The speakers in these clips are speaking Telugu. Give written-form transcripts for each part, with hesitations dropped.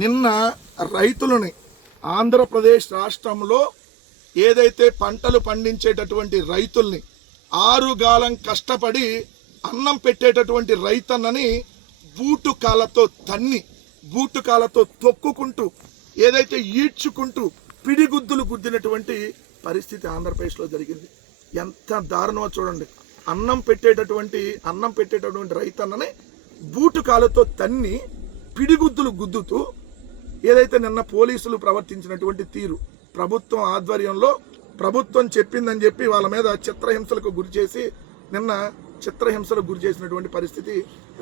నిన్న రైతులని ఆంధ్రప్రదేశ్ రాష్ట్రంలో ఏదైతే పంటలు పండించేటటువంటి రైతుల్ని ఆరుగాలం కష్టపడి అన్నం పెట్టేటటువంటి రైతన్నని బూటు కాళ్ళతో తన్ని బూటు కాళ్ళతో తొక్కుకుంటూ ఏదైతే ఈడ్చుకుంటూ పిడిగుద్దులు గుద్దినటువంటి పరిస్థితి ఆంధ్రప్రదేశ్లో జరిగింది. ఎంత దారుణమో చూడండి. అన్నం పెట్టేటటువంటి రైతన్నని బూటు కాళ్ళతో తన్ని పిడిగుద్దులు గుద్దుతూ ఏదైతే నిన్న పోలీసులు ప్రవర్తించినటువంటి తీరు, ప్రభుత్వం ఆధ్వర్యంలో ప్రభుత్వం చెప్పిందని చెప్పి వాళ్ళ మీద చిత్రహింసలకు గురి చేసి నిన్న చిత్రహింసలకు గురి చేసినటువంటి పరిస్థితి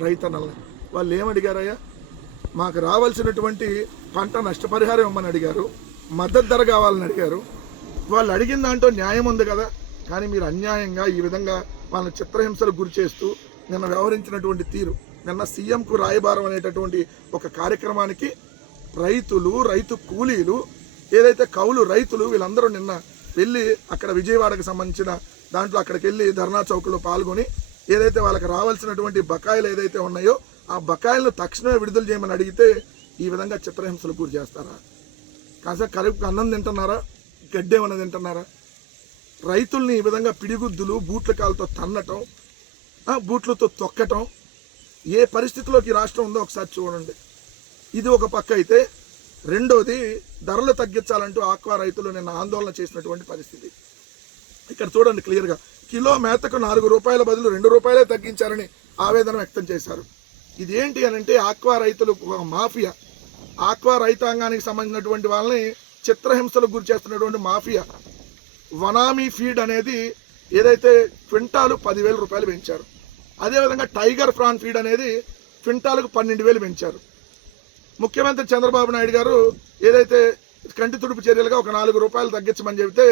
రైతన్నల్ని. వాళ్ళు ఏమడిగారయ్యా? మాకు రావాల్సినటువంటి పంట నష్టపరిహారం ఇవ్వమని అడిగారు, మద్దతు ధర కావాలని అడిగారు. వాళ్ళు అడిగిన దాంట్లో న్యాయం ఉంది కదా, కానీ మీరు అన్యాయంగా ఈ విధంగా వాళ్ళని చిత్రహింసలకు గురి చేస్తూ నిన్న వ్యవహరించినటువంటి తీరు, నిన్న సీఎంకు రాయబారం అనేటటువంటి ఒక కార్యక్రమానికి రైతులు, రైతు కూలీలు, ఏదైతే కౌలు రైతులు వీళ్ళందరూ నిన్న వెళ్ళి అక్కడ విజయవాడకు సంబంధించిన దాంట్లో అక్కడికి వెళ్ళి ధర్నా చౌక్లో పాల్గొని ఏదైతే వాళ్ళకి రావాల్సినటువంటి బకాయిలు ఏదైతే ఉన్నాయో ఆ బకాయిలను తక్షణమే విడుదల చేయమని అడిగితే ఈ విధంగా చిత్రహింసలకు గురి చేస్తారా? కాస్త కడుపుకు అన్నం తింటున్నారా? గడ్డేమన్నా తింటున్నారా? రైతుల్ని ఈ విధంగా పిడిగుద్దులు, బూట్ల కాలతో తన్నటం, బూట్లతో తొక్కటం, ఏ పరిస్థితిలోకి రాష్ట్రం ఉందో ఒకసారి చూడండి. ఇది ఒక పక్క అయితే, రెండోది ధరలు తగ్గించాలంటూ ఆక్వా రైతులు నిన్న ఆందోళన చేసినటువంటి పరిస్థితి. ఇక్కడ చూడండి క్లియర్గా, కిలో మేతకు 4 రూపాయల బదులు 2 రూపాయలే తగ్గించారని ఆవేదన వ్యక్తం చేశారు. ఇదేంటి అని అంటే ఆక్వా రైతులు మాఫియా, ఆక్వా రైతాంగానికి సంబంధించినటువంటి వాళ్ళని చిత్రహింసలకు గురి చేస్తున్నటువంటి మాఫియా. వనామీ ఫీడ్ అనేది ఏదైతే క్వింటాలు 10,000 రూపాయలు పెంచారు. అదేవిధంగా టైగర్ ప్రాన్ ఫీడ్ అనేది క్వింటాలకు 12,000 పెంచారు. ముఖ్యమంత్రి చంద్రబాబు నాయుడు గారు ఏదైతే కంటి తుడుపు చర్యలుగా ఒక 4 రూపాయలు తగ్గించమని చెబితే,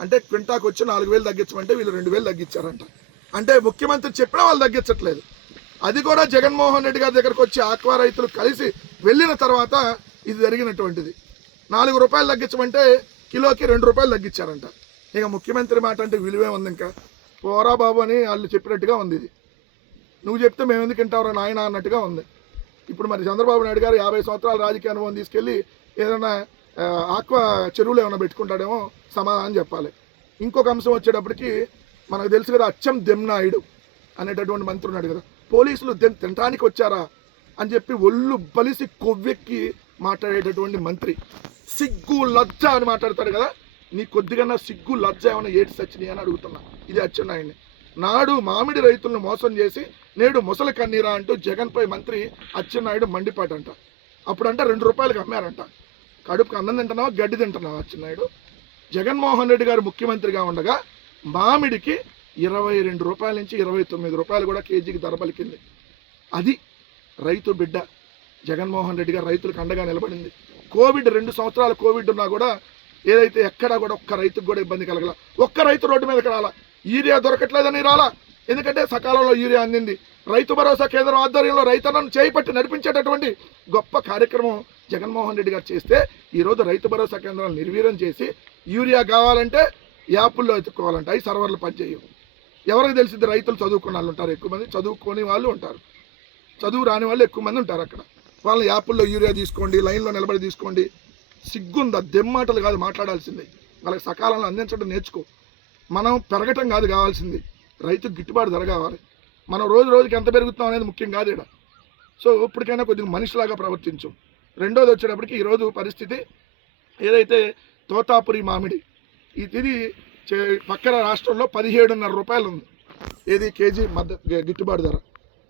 అంటే క్వింటాకు వచ్చి 4,000 తగ్గించమంటే వీళ్ళు 2,000 తగ్గించారంట. అంటే ముఖ్యమంత్రి చెప్పినా వాళ్ళు తగ్గించట్లేదు. అది కూడా జగన్మోహన్ రెడ్డి గారి దగ్గరకు వచ్చి ఆక్వా రైతులు కలిసి వెళ్ళిన తర్వాత ఇది జరిగినటువంటిది. 4 రూపాయలు తగ్గించమంటే కిలోకి 2 రూపాయలు తగ్గించారంట. ఇక ముఖ్యమంత్రి మాట అంటే విలువే ఉంది. ఇంకా పోరా బాబు అని వాళ్ళు చెప్పినట్టుగా ఉంది. ఇది నువ్వు చెప్తే మేము ఎందుకు వింటావురా నాయన అన్నట్టుగా ఉంది. ఇప్పుడు మరి చంద్రబాబు నాయుడు గారు 50 సంవత్సరాల రాజకీయ అనుభవం తీసుకెళ్ళి ఏదైనా ఆక్వా చెరువులు ఏమైనా పెట్టుకుంటాడేమో సమాధానం చెప్పాలి. ఇంకొక అంశం వచ్చేటప్పటికి మనకు తెలుసు కదా, అచ్చం దెమ్నాయుడు అనేటటువంటి మంత్రి ఉన్నాడు కదా, పోలీసులు తినటానికి వచ్చారా అని చెప్పి ఒళ్ళు బలిసి కొవ్వెక్కి మాట్లాడేటటువంటి మంత్రి. సిగ్గు లజ్జ అని మాట్లాడతాడు కదా, నీ కొద్దిగా సిగ్గు లజ్జ ఏమైనా ఏటి సచ్చినాయి అని అడుగుతున్నా. ఇది అచ్చెన్నాయుడిని. నాడు మామిడి రైతులను మోసం చేసి నేడు ముసలి కన్నీరా అంటూ జగన్పై మంత్రి అచ్చెన్నాయుడు మండిపాటంట. అప్పుడంట 2 రూపాయలకు అమ్మారంట. కడుపుకు అన్నం తింటున్నావా, గడ్డి తింటున్నావా అచ్చెన్నాయుడు? జగన్మోహన్ రెడ్డి గారు ముఖ్యమంత్రిగా ఉండగా మామిడికి 22 రూపాయల నుంచి 29 రూపాయలు కూడా కేజీకి ధర పలికింది. అది రైతు బిడ్డ జగన్మోహన్ రెడ్డి గారు రైతులకు అండగా నిలబడింది. కోవిడ్ 2 సంవత్సరాలు కోవిడ్ ఉన్నా కూడా ఏదైతే ఎక్కడా కూడా ఒక్క రైతుకు కూడా ఇబ్బంది కలగల. ఒక్క రైతు రోడ్డు మీదకి రాలా, యూరియా దొరకట్లేదని రాలా, ఎందుకంటే సకాలంలో యూరియా అందింది. రైతు భరోసా కేంద్రం ఆధ్వర్యంలో రైతన్నను చేపట్టి నడిపించేటటువంటి గొప్ప కార్యక్రమం జగన్మోహన్ రెడ్డి గారు చేస్తే ఈరోజు రైతు భరోసా కేంద్రాలు నిర్వీర్యం చేసి యూరియా కావాలంటే యాప్ల్లో ఎత్తుకోవాలంటే అవి సర్వర్లు పనిచేయవు. ఎవరికి తెలిసింది? రైతులు చదువుకున్న వాళ్ళు ఉంటారు ఎక్కువ మంది, చదువుకోని వాళ్ళు ఉంటారు, చదువు రాని వాళ్ళు ఎక్కువ మంది ఉంటారు. అక్కడ వాళ్ళని యాప్ల్లో యూరియా తీసుకోండి, లైన్లో నిలబడి తీసుకోండి. సిగ్గుందా? దెమ్మాటలు కాదు మాట్లాడాల్సింది. వాళ్ళకి సకాలంలో అందించడం నేర్చుకో. మనం పెరగటం కాదు కావాల్సింది, రైతుకు గిట్టుబాటు ధర కావాలి. మనం రోజు రోజుకి ఎంత పెరుగుతాం అనేది ముఖ్యం కాదు ఇక్కడ. సో ఇప్పటికైనా కొద్దిగా మనిషిలాగా ప్రవర్తించు. రెండోది వచ్చేటప్పటికి ఈరోజు పరిస్థితి ఏదైతే తోతాపురి మామిడి ఇది పక్కన రాష్ట్రంలో 17.5 రూపాయలు ఉంది. ఏది కేజీ గిట్టుబాటు ధర.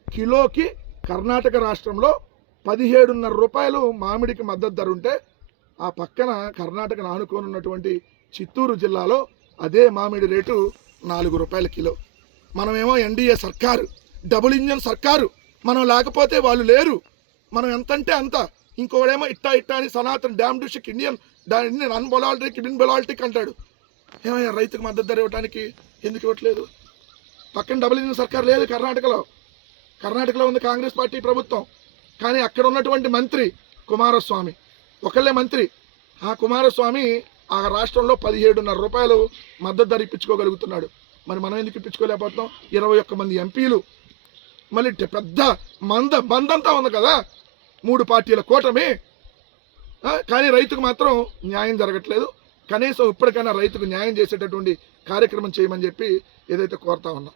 కిలోకి కర్ణాటక రాష్ట్రంలో 17.5 రూపాయలు మామిడికి మద్దతు ధర ఉంటే, ఆ పక్కన కర్ణాటకను ఆనుకొని ఉన్నటువంటి చిత్తూరు జిల్లాలో అదే మామిడి రేటు 4 రూపాయల కిలో. మనమేమో ఎన్డీఏ సర్కారు, డబుల్ ఇంజన్ సర్కారు, మనం లేకపోతే వాళ్ళు లేరు, మనం ఎంతంటే అంత. ఇంకోడేమో ఇట్టా అని సనాతన్ డ్యామ్ డుషిక్ ఇండియన్ దాన్ని అన్బొలాలిటిక్ ఇన్బొలాలిటిక్ అంటాడు. ఏమయ్యా రైతుకు మద్దతు ధర ఇవ్వడానికి ఎందుకు ఇవ్వట్లేదు? పక్కన డబుల్ ఇంజన్ సర్కారు లేదు కర్ణాటకలో ఉంది కాంగ్రెస్ పార్టీ ప్రభుత్వం. కానీ అక్కడ ఉన్నటువంటి మంత్రి కుమారస్వామి ఒకళ్ళే మంత్రి. ఆ కుమారస్వామి ఆ రాష్ట్రంలో 17.5 రూపాయలు మద్దతు ధర ఇప్పించుకోగలుగుతున్నాడు. మరి మనం ఎందుకు ఇప్పించుకోలేకపోతున్నాం? 21 మంది ఎంపీలు, మళ్ళీ పెద్ద మందంతా ఉంది కదా, 3 పార్టీల కూటమి. కానీ రైతుకు మాత్రం న్యాయం జరగట్లేదు. కనీసం ఇప్పటికైనా రైతుకు న్యాయం చేసేటటువంటి కార్యక్రమం చేయమని చెప్పి ఏదైతే కోరుతా ఉన్నా.